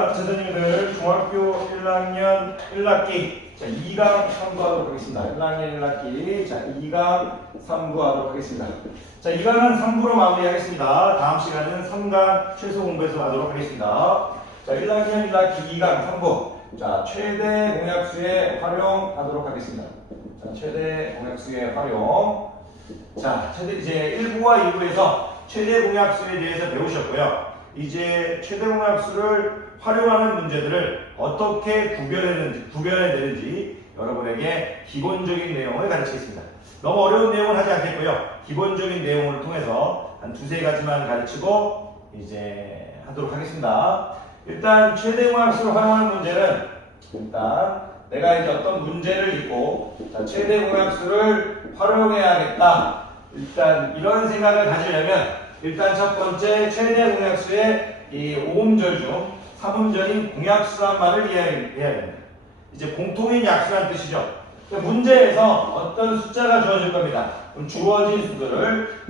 자, 선생님들 중학교 1학년 1학기 자, 2강 3부 하도록 하겠습니다. 1학년 1학기 자, 2강 3부 하도록 하겠습니다. 자, 2강은 3부로 마무리하겠습니다. 다음 시간은 3강 최소 공부해서 하도록 하겠습니다. 자, 1학년 1학기 2강 3부 자, 최대 공약수의 활용하도록 하겠습니다. 자, 최대 공약수의 활용 자, 이제 1부와 2부에서 최대 공약수에 대해서 배우셨고요. 이제 최대 공약수를 활용하는 문제들을 어떻게 구별해내는지 여러분에게 기본적인 내용을 가르치겠습니다. 너무 어려운 내용은 하지 않겠고요. 기본적인 내용을 통해서 한 두세 가지만 가르치고 이제 하도록 하겠습니다. 일단 최대 공약수를 활용하는 문제는 일단 내가 이제 어떤 문제를 읽고 자, 최대 공약수를 활용해야겠다. 일단 이런 생각을 가지려면 일단 첫 번째 최대 공약수의 이 5음절 중 3음절인 공약수란 말을 이해해야 됩니다. 이제 공통인 약수란 뜻이죠. 문제에서 어떤 숫자가 주어질 겁니다. 그럼 주어진 수들을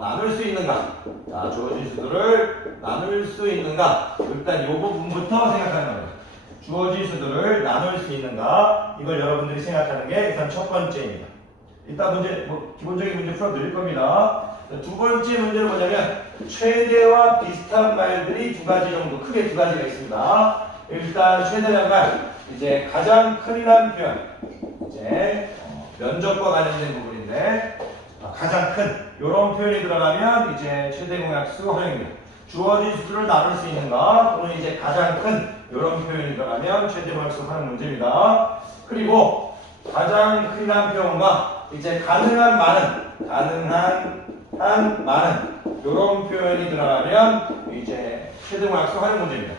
나눌 수 있는가? 자, 주어진 수들을 나눌 수 있는가? 일단 이 부분부터 생각하는 겁니다. 주어진 수들을 나눌 수 있는가? 이걸 여러분들이 생각하는 게 일단 첫 번째입니다. 일단 문제, 기본적인 문제 풀어드릴 겁니다. 두 번째 문제를 보자면 최대와 비슷한 말들이 두 가지 정도, 크게 두 가지가 있습니다. 일단 최대란 말, 이제 가장 큰이라는 표현, 이제 면적과 관련된 부분인데 가장 큰 이런 표현이 들어가면 이제 최대 공약수 활용입니다. 주어진 수들을 나눌 수 있는가? 또는 이제 가장 큰 이런 표현이 들어가면 최대 공약수 활용 문제입니다. 그리고 가장 큰이라는 표현과 이제 가능한 많은 이런 표현이 들어가면 이제 최대 공약수 활용 문제입니다.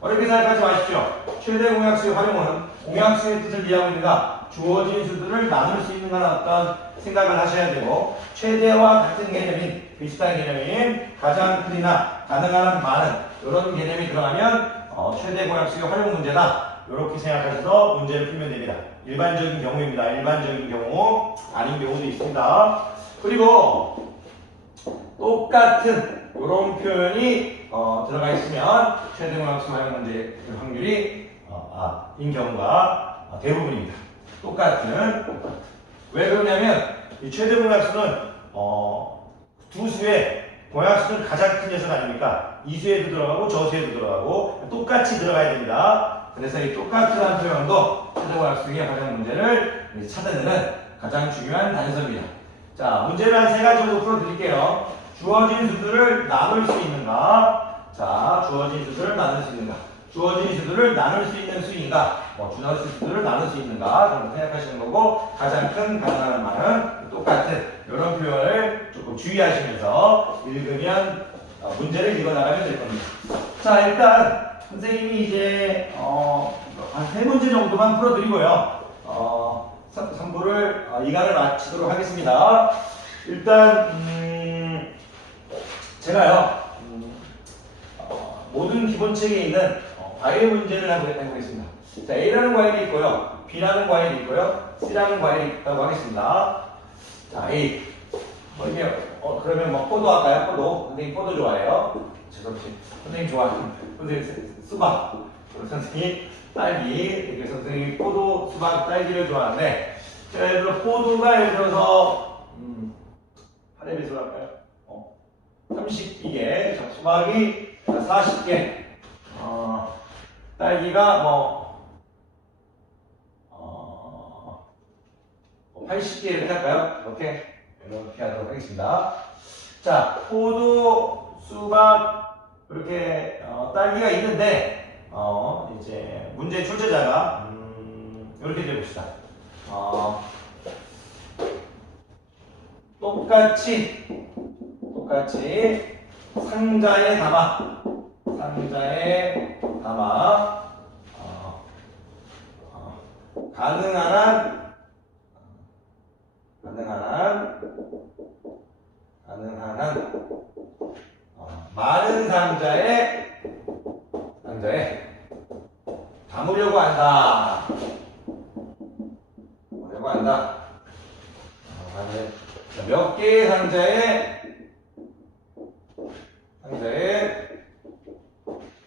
어렵게 생각하지 마십시오. 최대 공약수의 활용은 공약수의 뜻을 이해하고 있는가? 주어진 수들을 나눌 수 있는가는 어떤 생각을 하셔야 되고 최대와 같은 개념인 비슷한 개념인 가장 큰이나 가능한 많은 이런 개념이 들어가면 최대 공약수의 활용 문제다. 이렇게 생각하셔서 문제를 풀면 됩니다. 일반적인 경우입니다. 일반적인 경우 아닌 경우도 있습니다. 그리고 똑같은 이런 표현이 들어가 있으면 최대 공약수 활용 문제의 확률이 인 경우가 대부분입니다. 똑같은. 왜 그러냐면 이 최대 공약수는 두 수의 공약수는 가장 큰 녀석 아닙니까? 이 수에도 들어가고 저 수에도 들어가고 똑같이 들어가야 됩니다. 그래서 이 똑같은 표현도 최대 공약수의 활용 문제를 찾아내는 가장 중요한 단서입니다. 자, 문제를 한 세 가지 정도 풀어드릴게요. 주어진 수들을 나눌 수 있는가? 자, 주어진 수들을 나눌 수 있는가? 주어진 수들을 나눌 수 있는 수인가? 주어진 수들을 나눌 수 있는가? 그런 생각하시는 거고 가장 큰 가능한 말은 똑같은 이런 표현을 조금 주의하시면서 읽으면 문제를 읽어나가면 될 겁니다. 자, 일단 선생님이 이제 한 세 문제 정도만 풀어드리고요. 3부를 2강을 마치도록 하겠습니다. 일단 제가요 모든 기본책에 있는 과일 문제를 해보겠습니다. 자, A라는 과일이 있고요, B라는 과일이 있고요, C라는 과일이 있다고 하겠습니다. 자, A. 그러면 포도 할까요? 포도. 선생님 포도 좋아해요. 죄송합니다. 선생님 좋아하는. 선생님 수박. 선생님 딸기. 이렇게 선생님이 포도, 수박, 딸기를 좋아하는데, 예를 들어 포도가 예를 들어서 8에 비해서 할까요? 32개. 자, 수박이 40개. 딸기가 80개 이렇게 할까요? 이렇게 하도록 하겠습니다. 자, 포도, 수박, 이렇게 딸기가 있는데 이제 문제 출제자가 이렇게 되봅시다. 똑같이 상자에 담아 가능한 많은 상자에 담으려고 한다. 몇 개의 상자에 상자에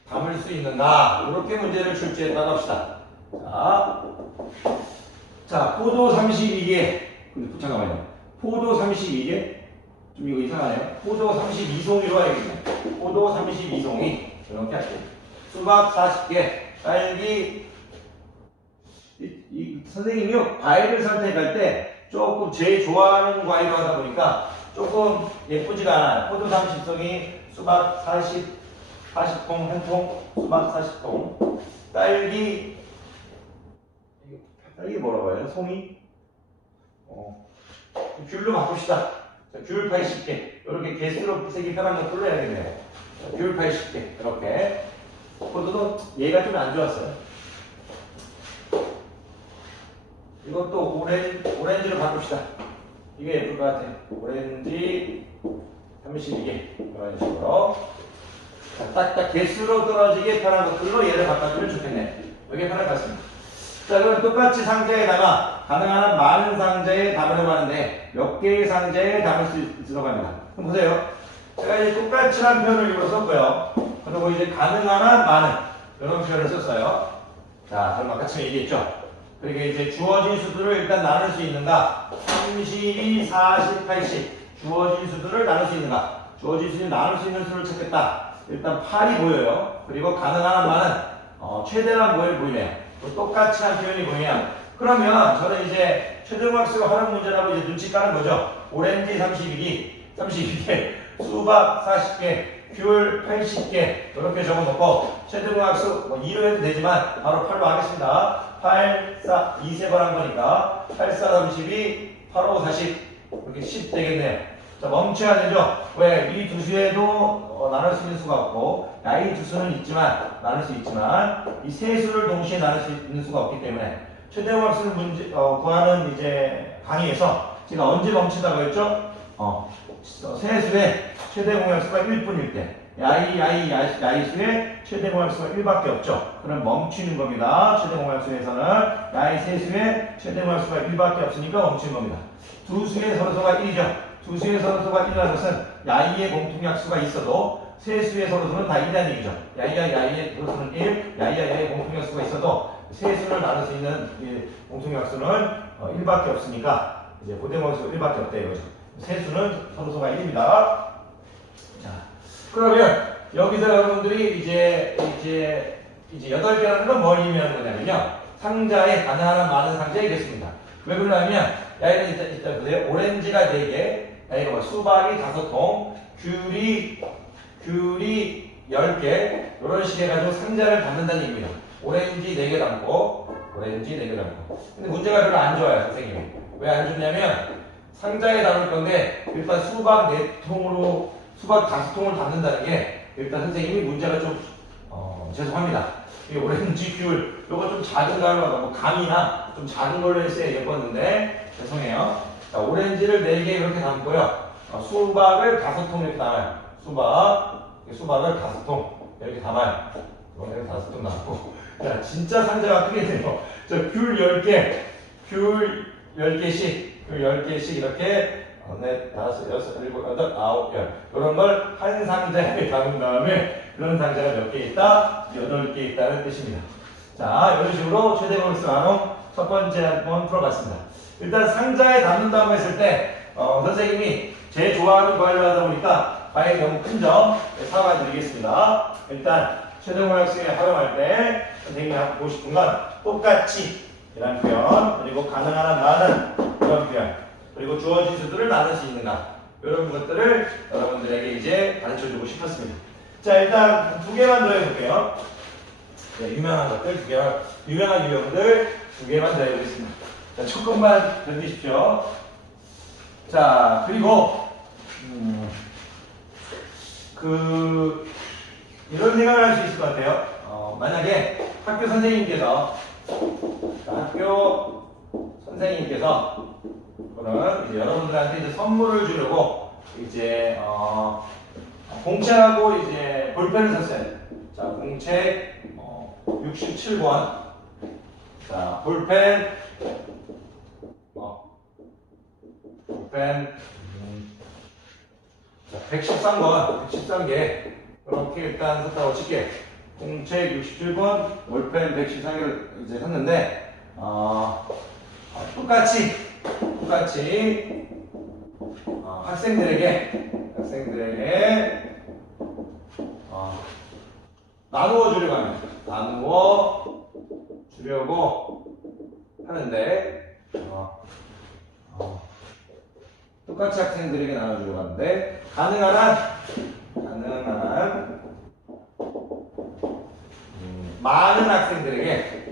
담을 수 있는가? 이렇게 문제를 출제했다고 합시다. 자, 포도 32개. 근데 잠깐만요. 포도 32개? 좀 이거 이상하네요. 포도 32송이로 해야겠네요. 포도 32송이. 이렇게 할게요. 수박 40개. 딸기. 선생님이요, 과일을 선택할 때 조금 제일 좋아하는 과일로 하다 보니까 조금 예쁘지가 않아요. 포도 30송이, 수박 40통, 한 통, 수박 40통. 딸기 뭐라고 해요? 송이? 귤로 바꿉시다. 자, 귤 80개. 이렇게 개수로 색이 편한 것들로 해야겠네요. 자, 귤 80개. 이렇게. 포도도 얘가 좀 안 좋았어요. 이것도 오렌지로 바꿉시다. 이게 예쁠 것 같아요. 오렌지 32개. 이런 식으로. 자, 딱딱 개수로 떨어지게 편한 것들로 얘를 바꿔주면 좋겠네요. 이게 편할 것 같습니다. 자, 그럼 똑같이 상자에다가 가능한 한 많은 상자에 담으려고 하는데 몇 개의 상자에 담을 수 있으려고 합니다. 그럼 보세요. 제가 이제 똑같이란 표현을 일부러 썼고요. 그리고 이제 가능한 한 많은 이런 표현을 썼어요. 자, 그럼 아까 처음 얘기했죠. 그러니까 이제 주어진 수들을 일단 나눌 수 있는가? 32, 40, 80 주어진 수들을 나눌 수 있는가? 주어진 수를 나눌 수 있는 수를 찾겠다. 일단 8이 보여요. 그리고 가능한 한 많은 최대한 보이네요. 똑같이 한 표현이 보이면 그러면 저는 이제 최종학습을 하는 문제라고 이제 눈치 까는 거죠. 오렌지 32개, 수박 40개, 귤 80개 이렇게 적어놓고 최종학습 2로 해도 되지만 바로 8로 하겠습니다. 8, 4, 2세 번 한 거니까 8, 4, 32, 8, 5, 40 이렇게 10 되겠네요. 자, 멈춰야 되죠. 왜? 이 두 수에도 나눌 수 있는 수가 없고, 이 두 수는 있지만, 나눌 수 있지만, 이 세 수를 동시에 나눌 수 있는 수가 없기 때문에, 최대공학습 문제, 구하는 이제 강의에서 제가 언제 멈춘다고 했죠? 세 수의 최대공학수가 1분일 때, 야이 수의 최대공학수가 1밖에 없죠. 그럼 멈추는 겁니다. 최대공학수에서는 야이 세 수의 최대공학수가 1밖에 없으니까 멈추는 겁니다. 두 수의 서로소가 1이죠. 두 수의 서로소가 1이라는 것은 야이의 공통약수가 있어도 세 수의 서로소는 다 1이라는 얘기죠. 야이의 서로소는 1, 야이의 공통약수가 있어도 세 수를 나눌 수 있는 공통약수는 1밖에 없으니까 이제 고대모수가 1밖에 없대요. 세 수는 서로소가 1입니다. 자, 그러면 여기서 여러분들이 이제 8개라는 건 뭘 의미하는 거냐면요. 상자에 가능한 많은 상자이겠습니다. 왜 그러냐면 야이는 일단 보세요. 오렌지가 4개, 야이가 수박이 5통, 귤이 10개 이런 식으로 해가지고 상자를 담는다는 얘기입니다. 오렌지 4개 담고 근데 문제가 별로 안 좋아요. 선생님이 왜 안 좋냐면 상자에 담을 건데 일단 수박 4통으로 수박 5통을 담는다는 게 일단 선생님이 문제가 좀 죄송합니다. 이 오렌지, 귤 요거 좀 작은 걸로 뭐 감이나 좀 작은 걸로 했어야 예뻤는데 죄송해요. 자, 오렌지를 4개 이렇게 담고요. 수박을 5통 이렇게 담아요. 수박을 5통 이렇게 담아요. 이번에는 5통 담고. 자, 진짜 상자가 크겠네요. 저 귤 10개, 귤 10개씩 이렇게 4, 5, 6, 7, 8, 9, 10 이런 걸 한 상자에 담은 다음에 그런 상자가 몇 개 있다? 8개 있다는 뜻입니다. 자, 이런 식으로 최대공수 항목 첫 번째 한번 풀어봤습니다. 일단 상자에 담는다고 했을 때 선생님이 제일 좋아하는 과일로 하다 보니까 과일이 너무 큰 점 사과드리겠습니다. 일단 최대공학습에 활용할 때 선생님이 하고 싶은 건 똑같이 이라는 표현, 그리고 가능한 한 많은 이런 표현, 그리고 주어진 수들을 나눌 수 있는가 이런 것들을 여러분들에게 이제 가르쳐주고 싶었습니다. 자, 일단 2개만 더 해볼게요. 네, 유명한 것들 2개만, 유명한 유형들 2개만 더 해보겠습니다. 자, 조금만 견디십시오. 자, 그리고 이런 생각을 할 수 있을 것 같아요. 만약에 학교 선생님께서 그러면 이제 여러분들한테 이제 선물을 주려고 이제 공책하고 이제 볼펜을 샀어요. 자, 공책 67권. 자, 볼펜 자, 113개 이렇게 일단 샀다고 칠게. 공책 67번, 볼펜 114개를 이제 샀는데, 똑같이 학생들에게 나누어 주려고 합니다. 나누어 주려고 하는데, 똑같이 학생들에게 나눠주려고 하는데, 가능한 한 많은 학생들에게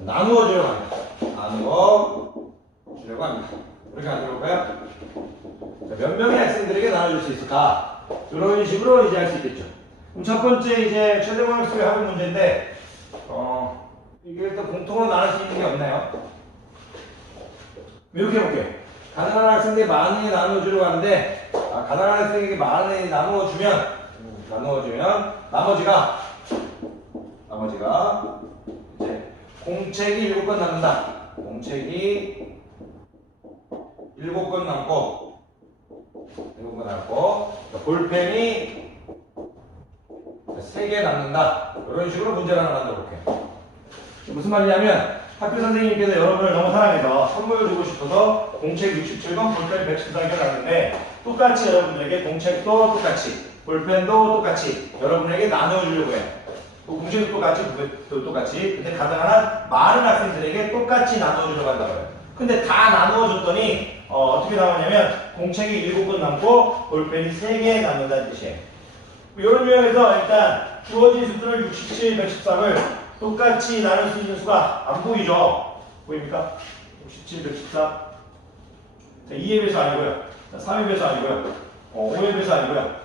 나누어 주려고 합니다. 나누어 주려고 합니다. 이렇게 만들어볼까요? 몇 명의 학생들에게 나눠줄 수 있을까? 이런 식으로 이제 할 수 있겠죠. 그럼 첫 번째 이제 최대공 학습에 하는 문제인데, 이게 또 공통으로 나눌 수 있는 게 없나요? 이렇게 해볼게요. 가능한 학생들이 많이 나눠주려고 하는데, 가능한 학생에게 많이 나누어주면 나머지가 이제 공책이 7권 남는다. 공책이 7권 남고 볼펜이 3개 남는다. 이런 식으로 문제를 하나 만들어 볼게요. 무슨 말이냐면 학교 선생님께서 여러분을 너무 사랑해서 선물을 주고 싶어서 공책 67권, 볼펜 114개 놨는데 똑같이 여러분들에게 공책도 똑같이, 볼펜도 똑같이 여러분에게 나눠주려고 해요. 공책도 똑같이, 볼펜도 똑같이. 근데 가능한 한 많은 학생들에게 똑같이 나눠주려고 한다고 해요. 근데 다 나누어줬더니 어떻게 나오냐면 공책이 7권 남고 볼펜이 3개 남는다는 뜻이에요. 이런 유형에서 일단 주어진 수들을 67, 113을 똑같이 나눌 수 있는 수가 안 보이죠? 보입니까? 67, 113. 자, 2의 배수 아니고요. 자, 3의 배수 아니고요. 5의 배수 아니고요.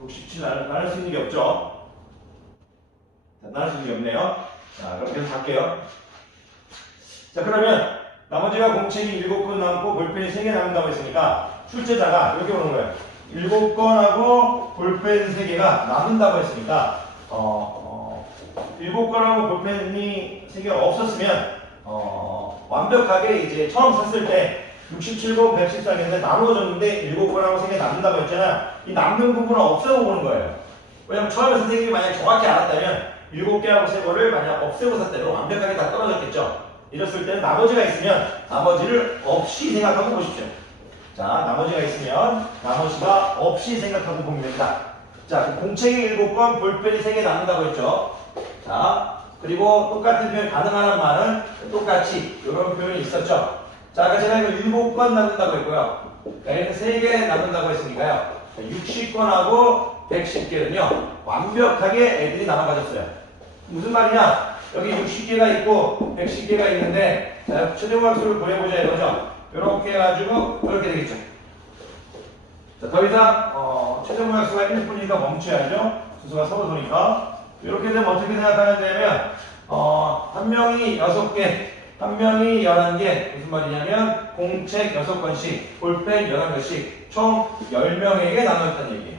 67 나눌 수 있는 게 없죠? 자, 나눌 수 있는 게 없네요. 자, 그럼 계속 갈게요. 자, 그러면 나머지가 공책이 7권 남고 볼펜이 3개 남는다고 했으니까 출제자가 이렇게 보는 거예요. 7권하고 볼펜 3개가 남는다고 했으니까 7권하고 볼펜이 3개가 없었으면 완벽하게 이제 처음 샀을 때 67권 114개인데 나누어졌는데 7권하고 3개 남는다고 했잖아. 이 남는 부분을 없애고 보는 거예요. 왜냐면 처음에 선생님이 만약 정확히 알았다면 7개하고 3개를 만약 없애고 샀다면 완벽하게 다 떨어졌겠죠. 이랬을 때는 나머지가 있으면 나머지를 없이 생각하고 보십시오. 자, 나머지가 있으면 나머지가 없이 생각하고 보면 됩니다. 자, 공책이 7권, 볼펜이 3개 남는다고 했죠. 자, 그리고 똑같은 표현 가능한 한 말은 똑같이 이런 표현이 있었죠. 자, 아까 제가 이거 7권 남는다고 했고요. 얘는 3개 남는다고 했으니까요. 60권하고 110개는요 완벽하게 애들이 나눠가졌어요. 무슨 말이냐? 여기 60개가 있고 110개가 있는데, 자, 최대공학수를 보여보자 이거죠. 이렇게 해가지고 이렇게 되겠죠. 자, 더 이상 최대공학수가 1분이니까 멈춰야죠. 수수가 서로 도니까. 이렇게 되면 어떻게 생각하면 되냐면 한 명이 6개, 한 명이 11개. 무슨 말이냐면 공책 6권씩, 볼펜 11개씩 총 10명에게 나눴다는 얘기예요.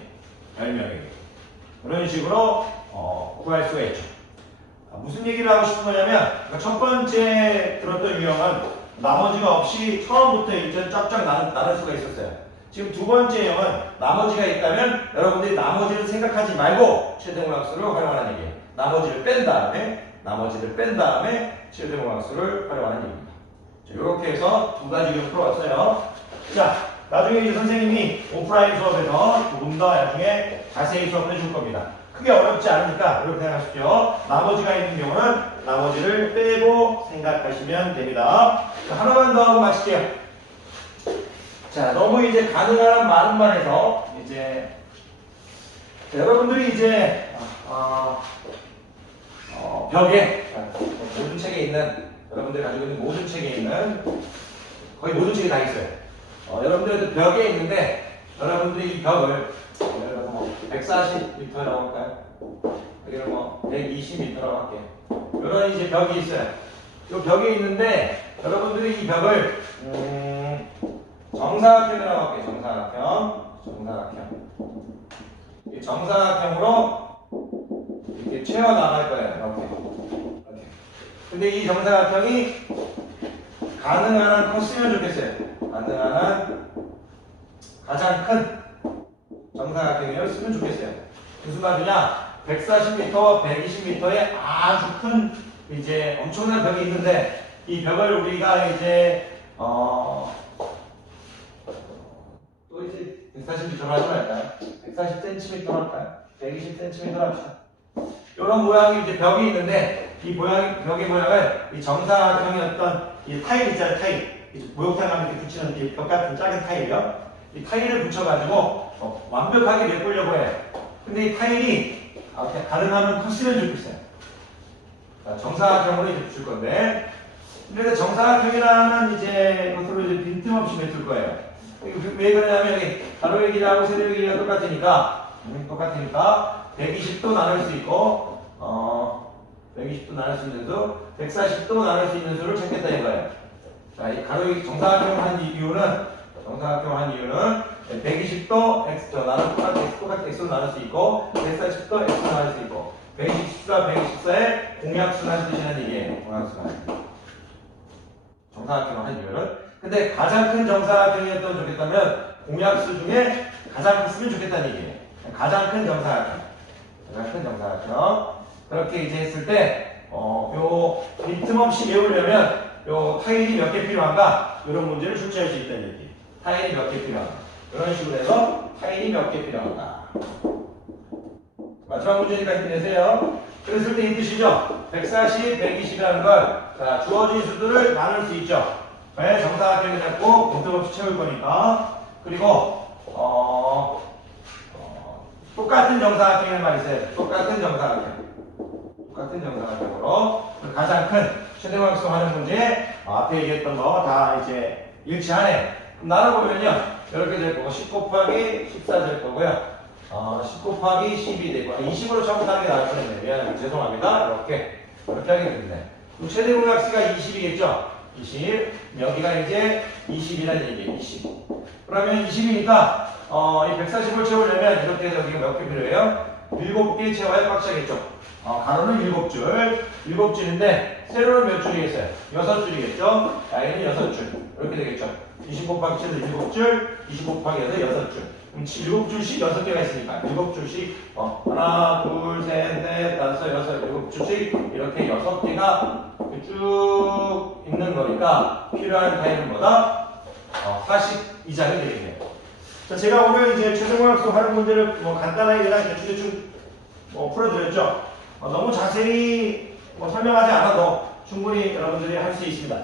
10명에게. 그런 식으로 구할 수가 있죠. 무슨 얘기를 하고 싶은 거냐면 첫 번째 들었던 유형은 나머지가 없이 처음부터 이제 쫙쫙 나눌 수가 있었어요. 지금 두 번째 유형은 나머지가 있다면 여러분들이 나머지를 생각하지 말고 최대공학수를 활용하는 얘기예요. 나머지를 뺀 다음에 최대공학수를 활용하는 얘기입니다. 자, 이렇게 해서 두 가지 유형 풀어왔어요. 자, 나중에 이제 선생님이 오프라인 수업에서 조금 더 나중에 자세히 수업해 줄 겁니다. 크게 어렵지 않으니까 이렇게 생각하십시오. 나머지가 있는 경우는 나머지를 빼고 생각하시면 됩니다. 자, 하나만 더 하고 마칠게요. 자, 너무 이제 가능한 많은 말에서 이제 여러분들이 이제 벽에 모든 책에 있는, 여러분들이 가지고 있는 모든 책에 있는, 거의 모든 책이 다 있어요. 여러분들도 벽에 있는데 여러분들이 이 벽을 140m라고 할까요? 여기는 120m라고 할게요. 이런 이제 벽이 있어요. 이 벽이 있는데 여러분들이 이 벽을 정사각형이라고 할게요. 정사각형. 이 정사각형으로 이렇게 채워 나갈 거예요. 이렇게. 근데 이 정사각형이 가능한 한 컸으면 좋겠어요. 가능한 가장 큰 정사각형을 쓰면 좋겠어요. 무슨 말이냐? 140m, 120m의 아주 큰 이제 엄청난 벽이 있는데 이 벽을 우리가 이제 또 이제 140m로 하지 말까요? 140cm로 할까요? 120cm로 합시다. 이런 모양이 이제 벽이 있는데 이 벽의 모양을 이 정사각형의 어떤 이 타일 있잖아요, 타일. 목욕탕 가면 이렇게 붙이는 이 벽 같은 작은 타일이요. 이 타일을 붙여가지고 완벽하게 메꾸려고 해요. 근데 이 타일이 가능하면 컸으면 좋겠어요. 자, 정사각형으로 이제 붙일 건데, 그래서 정사각형이라는 이제 것으로 이제 빈틈없이 메꿀 거예요. 왜 그러냐면 여기 가로의 길이하고 세로의 길이가 똑같으니까 120도 나눌 수 있고 120도 나눌 수 있는 수, 140도 나눌 수 있는 수를 찾겠다 이거예요. 자, 이 가로의 정사각형을 한 이유는 120도 x로 똑같이 x로 나눌 수 있고 140도 x로 나눌 수 있고 124, 124의 공약수라는 뜻이라는 얘기예요. 공약수가 정사각형을 한 이유는. 근데 가장 큰 정사각형이었다면 좋겠다면 공약수 중에 가장 컸으면 좋겠다는 얘기예요. 가장 큰 정사각형. 그렇게 이제 했을 때 요 빈틈없이 외우려면 요 타일이 몇 개 필요한가? 이런 문제를 출제할 수 있다는 얘기. 타일이 몇 개 필요한가? 이런 식으로 해서 타일이 몇 개 필요한가? 마지막 문제니까 힘내세요. 그랬을 때 이 뜻이죠. 140, 120이라는 걸 주어진 수들을 나눌 수 있죠. 왜? 정사각형을 잡고 빈틈없이 채울 거니까. 그리고 똑같은 정사각형을 말했어요. 똑같은 정사각형으로 가장 큰 최대값수 하는 문제 앞에 얘기했던 거 다 이제 일치하네. 그럼 나눠보면요 이렇게 될 거고 10 곱하기 14 될 거고요. 10 곱하기 10이 되고 20으로 처음 하는 게 나을 뻔했네요. 미안합니다. 죄송합니다. 이렇게 하게 되는데 그럼 최대공약수가 20이겠죠? 20 여기가 이제 20이라는 얘기예요. 20 그러면 20이니까 이 140을 채우려면 이렇게 여기가 몇 개 필요해요? 7개 채워야 꽉 차겠죠? 가로는 7줄 7줄인데 세로는 몇 줄이겠어요? 6줄이겠죠? 라인은 6줄 이렇게 되겠죠? 20 곱하기 7은 7줄 20 곱하기 8은 6줄 그럼 7줄씩 6개가 있으니까 7줄씩 하나 둘셋넷 다섯 여섯 7줄씩 이렇게 6개가 쭉 있는 거니까 필요한 타입은 뭐다? 42장이 되겠네요. 자, 제가 오늘 이제 최종공학수 활용 문제를 간단하게 그냥 대충 풀어드렸죠. 너무 자세히 설명하지 않아도 충분히 여러분들이 할 수 있습니다.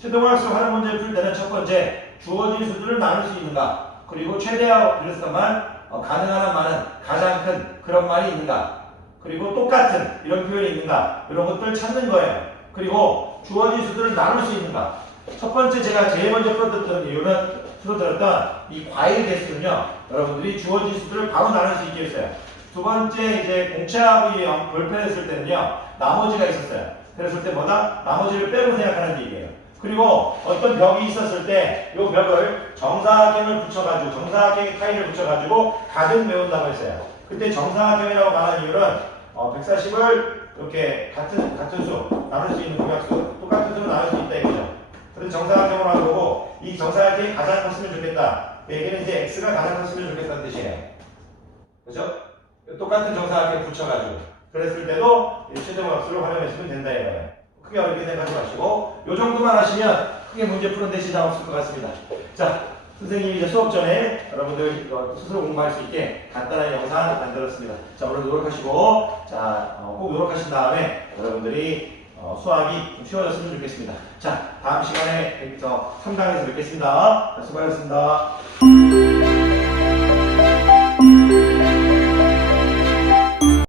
최종공학수 활용 문제를 풀 때는 첫 번째 주어진 수들을 나눌 수 있는가, 그리고 최대화 그랬었만 가능한 한 많은 가장 큰 그런 말이 있는가, 그리고 똑같은 이런 표현이 있는가, 이런 것들을 찾는 거예요. 그리고 주어진 수들을 나눌 수 있는가. 첫 번째 제가 제일 먼저 풀어드렸던 이유는 풀어드렸던 이 과일 개수는요, 여러분들이 주어진 수들을 바로 나눌 수 있게 했어요. 두 번째 이제 공차하기 볼펜했을 때는요, 나머지가 있었어요. 그랬을 때 뭐다? 나머지를 빼고 생각하는 얘기예요. 그리고 어떤 벽이 있었을 때 이 벽을 정사각형을 붙여가지고 정사각형의 타일을 붙여가지고 가득 메운다고 했어요. 그때 정사각형이라고 말하는 이유는 140을 이렇게 같은 수 나눌 수 있는 공약수 똑같은 수로 나눌 수 있다 이거죠. 그래서 정사각형으로 한 거고 이 정사각형이 가장 컸으면 좋겠다. 그 얘기는 이제 x가 가장 컸으면 좋겠다는 뜻이에요. 그렇죠? 똑같은 정사각형 붙여가지고 그랬을 때도 최대공약수를 활용했으면 된다 이거예요. 크게 어렵게 생각하지 마시고 요 정도만 하시면 크게 문제 푸는데 지장 없을 것 같습니다. 자, 선생님이 이제 수업 전에 여러분들 스스로 공부할 수 있게 간단한 영상 만들었습니다. 자, 오늘 노력하시고 자, 꼭 노력하신 다음에 여러분들이 수학이 좀 쉬워졌으면 좋겠습니다. 자, 다음 시간에 3강에서 뵙겠습니다. 수고하셨습니다.